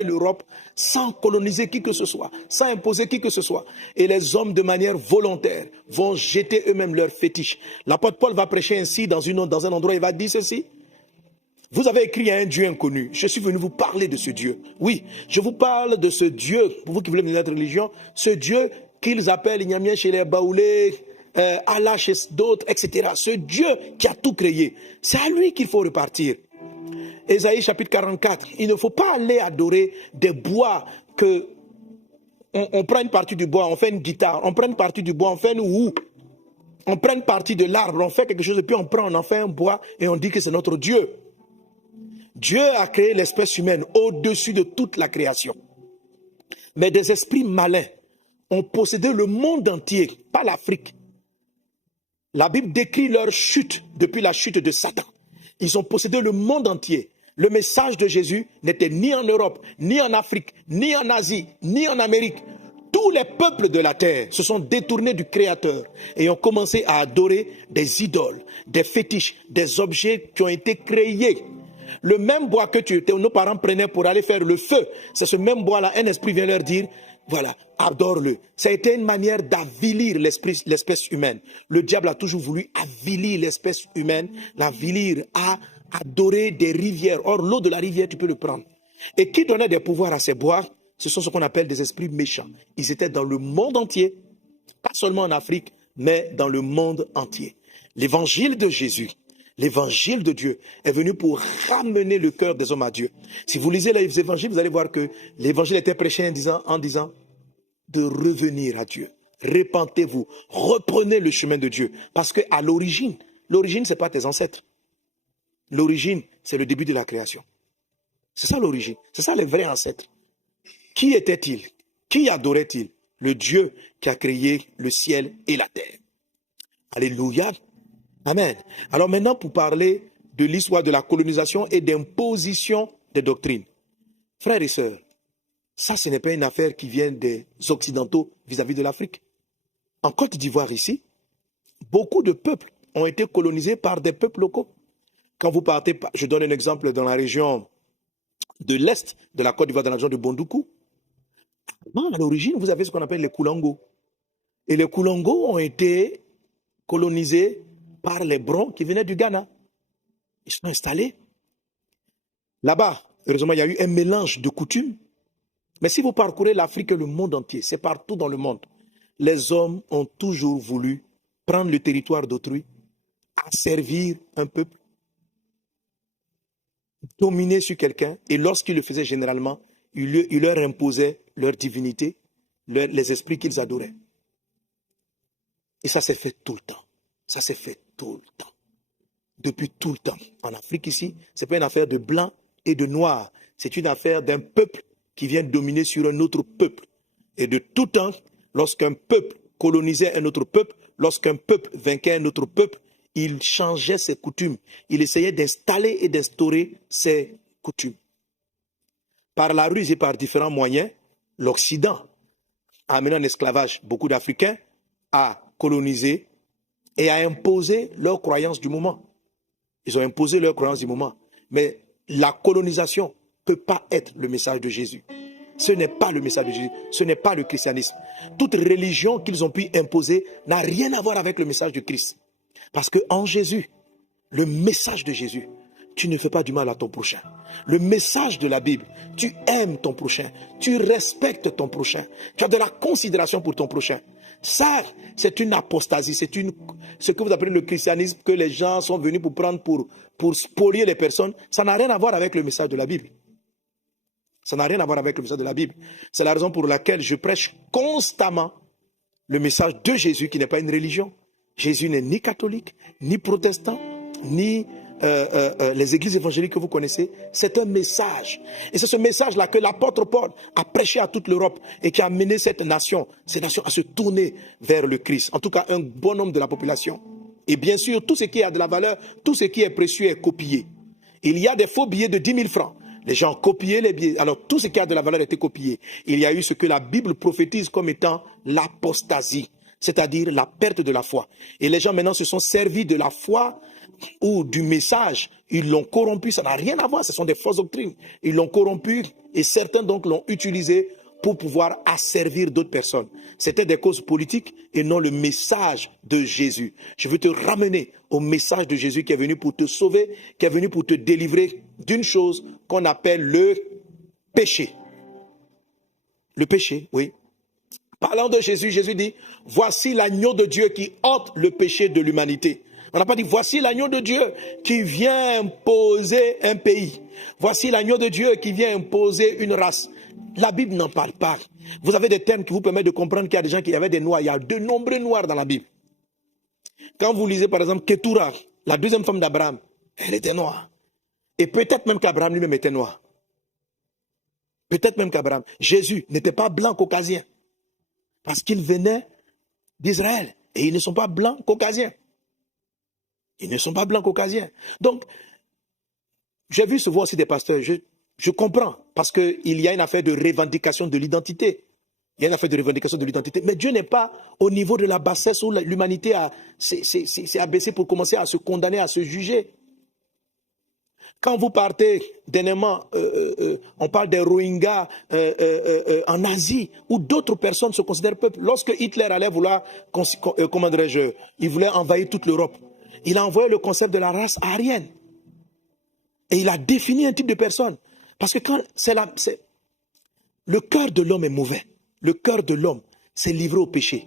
l'Europe sans coloniser qui que ce soit, sans imposer qui que ce soit. Et les hommes, de manière volontaire, vont jeter eux-mêmes leurs fétiches. L'apôtre Paul va prêcher ainsi dans un endroit, il va dire ceci. Vous avez écrit à un Dieu inconnu. Je suis venu vous parler de ce Dieu. Oui, je vous parle de ce Dieu, pour vous qui voulez mener notre religion, ce Dieu qu'ils appellent Ignamien chez les Baoulés, Allah chez d'autres, etc. Ce Dieu qui a tout créé. C'est à lui qu'il faut repartir. Ésaïe chapitre 44, il ne faut pas aller adorer des bois que on prend une partie du bois, on fait une guitare, on prend une partie du bois, on fait une roue, on prend une partie de l'arbre, on fait quelque chose et puis on en fait un bois et on dit que c'est notre Dieu. Dieu a créé l'espèce humaine au-dessus de toute la création. Mais des esprits malins ont possédé le monde entier, pas l'Afrique. La Bible décrit leur chute depuis la chute de Satan. Ils ont possédé le monde entier. Le message de Jésus n'était ni en Europe, ni en Afrique, ni en Asie, ni en Amérique. Tous les peuples de la terre se sont détournés du Créateur et ont commencé à adorer des idoles, des fétiches, des objets qui ont été créés. Le même bois que nos parents prenaient pour aller faire le feu, c'est ce même bois-là, un esprit vient leur dire, voilà, adore-le. Ça a été une manière d'avilir l'espèce humaine. Le diable a toujours voulu avilir l'espèce humaine, l'avilir à adorer des rivières. Or, l'eau de la rivière, tu peux le prendre. Et qui donnait des pouvoirs à ces bois? Ce sont ce qu'on appelle des esprits méchants. Ils étaient dans le monde entier, pas seulement en Afrique, mais dans le monde entier. L'évangile de Jésus, l'évangile de Dieu est venu pour ramener le cœur des hommes à Dieu. Si vous lisez les évangiles, vous allez voir que l'évangile était prêché en disant de revenir à Dieu. Repentez-vous, reprenez le chemin de Dieu. Parce qu'à l'origine, ce n'est pas tes ancêtres. L'origine, c'est le début de la création. C'est ça l'origine. C'est ça les vrais ancêtres. Qui était-il? Qui adorait-il? Le Dieu qui a créé le ciel et la terre. Alléluia. Amen. Alors maintenant, pour parler de l'histoire de la colonisation et d'imposition des doctrines. Frères et sœurs, ça, ce n'est pas une affaire qui vient des Occidentaux vis-à-vis de l'Afrique. En Côte d'Ivoire, ici, beaucoup de peuples ont été colonisés par des peuples locaux. Quand vous partez, je donne un exemple dans la région de l'Est de la Côte d'Ivoire, dans la région de Bondoukou. À l'origine, vous avez ce qu'on appelle les Koulangos. Et les Koulangos ont été colonisés par les Brons qui venaient du Ghana. Ils sont installés. Là-bas, heureusement, il y a eu un mélange de coutumes. Mais si vous parcourez l'Afrique et le monde entier, c'est partout dans le monde, les hommes ont toujours voulu prendre le territoire d'autrui, asservir un peuple, dominer sur quelqu'un, et lorsqu'ils le faisaient généralement, ils leur imposaient leur divinité, les esprits qu'ils adoraient. Et ça s'est fait tout le temps. Ça s'est fait tout le temps. Depuis tout le temps. En Afrique ici, ce n'est pas une affaire de blanc et de noir. C'est une affaire d'un peuple qui vient dominer sur un autre peuple. Et de tout temps, lorsqu'un peuple colonisait un autre peuple, lorsqu'un peuple vainquait un autre peuple, il changeait ses coutumes. Il essayait d'installer et d'instaurer ses coutumes. Par la ruse et par différents moyens, l'Occident a amené en esclavage beaucoup d'Africains, a colonisé et a imposé leurs croyances du moment. Ils ont imposé leurs croyances du moment. Mais la colonisation ne peut pas être le message de Jésus. Ce n'est pas le message de Jésus. Ce n'est pas le christianisme. Toute religion qu'ils ont pu imposer n'a rien à voir avec le message de Christ. Parce qu'en Jésus, le message de Jésus, tu ne fais pas du mal à ton prochain. Le message de la Bible, tu aimes ton prochain, tu respectes ton prochain, tu as de la considération pour ton prochain. Ça, c'est une apostasie, c'est ce que vous appelez le christianisme, que les gens sont venus pour prendre, pour spolier les personnes. Ça n'a rien à voir avec le message de la Bible. Ça n'a rien à voir avec le message de la Bible. C'est la raison pour laquelle je prêche constamment le message de Jésus, qui n'est pas une religion. Jésus n'est ni catholique, ni protestant, ni les églises évangéliques que vous connaissez. C'est un message. Et c'est ce message-là que l'apôtre Paul a prêché à toute l'Europe et qui a mené ces nations à se tourner vers le Christ. En tout cas, un bon nombre de la population. Et bien sûr, tout ce qui a de la valeur, tout ce qui est précieux est copié. Il y a des faux billets de 10 000 francs. Les gens ont copié les billets. Alors, tout ce qui a de la valeur a été copié. Il y a eu ce que la Bible prophétise comme étant l'apostasie, c'est-à-dire la perte de la foi. Et les gens maintenant se sont servis de la foi ou du message Ils l'ont corrompu, ça n'a rien à voir, ce sont des fausses doctrines. Ils l'ont corrompu et certains donc l'ont utilisé pour pouvoir asservir d'autres personnes. C'était des causes politiques et non le message de Jésus. Je veux te ramener au message de Jésus qui est venu pour te sauver, qui est venu pour te délivrer d'une chose qu'on appelle le péché. Le péché, oui. Parlant de Jésus, Jésus dit, voici l'agneau de Dieu qui ôte le péché de l'humanité. On n'a pas dit, voici l'agneau de Dieu qui vient imposer un pays. Voici l'agneau de Dieu qui vient imposer une race. La Bible n'en parle pas. Vous avez des termes qui vous permettent de comprendre qu'il y a des gens qui avaient des noirs. Il y a de nombreux noirs dans la Bible. Quand vous lisez par exemple Ketura, la deuxième femme d'Abraham, elle était noire. Et peut-être même qu'Abraham lui-même était noir. Peut-être même qu'Abraham. Jésus n'était pas blanc caucasien. Parce qu'il venait d'Israël. Et ils ne sont pas blancs caucasiens. Ils ne sont pas blancs caucasiens. Donc, j'ai vu souvent aussi des pasteurs, je comprends, parce qu'il y a une affaire de revendication de l'identité. Il y a une affaire de revendication de l'identité. Mais Dieu n'est pas au niveau de la bassesse où l'humanité s'est abaissée pour commencer à se condamner, à se juger. Quand vous partez, dernièrement, on parle des Rohingyas en Asie, où d'autres personnes se considèrent peuple. Lorsque Hitler allait vouloir, comment dirais-je, il voulait envahir toute l'Europe, il a envoyé le concept de la race aryenne. Et il a défini un type de personne. Parce que quand le cœur de l'homme est mauvais, le cœur de l'homme s'est livré au péché.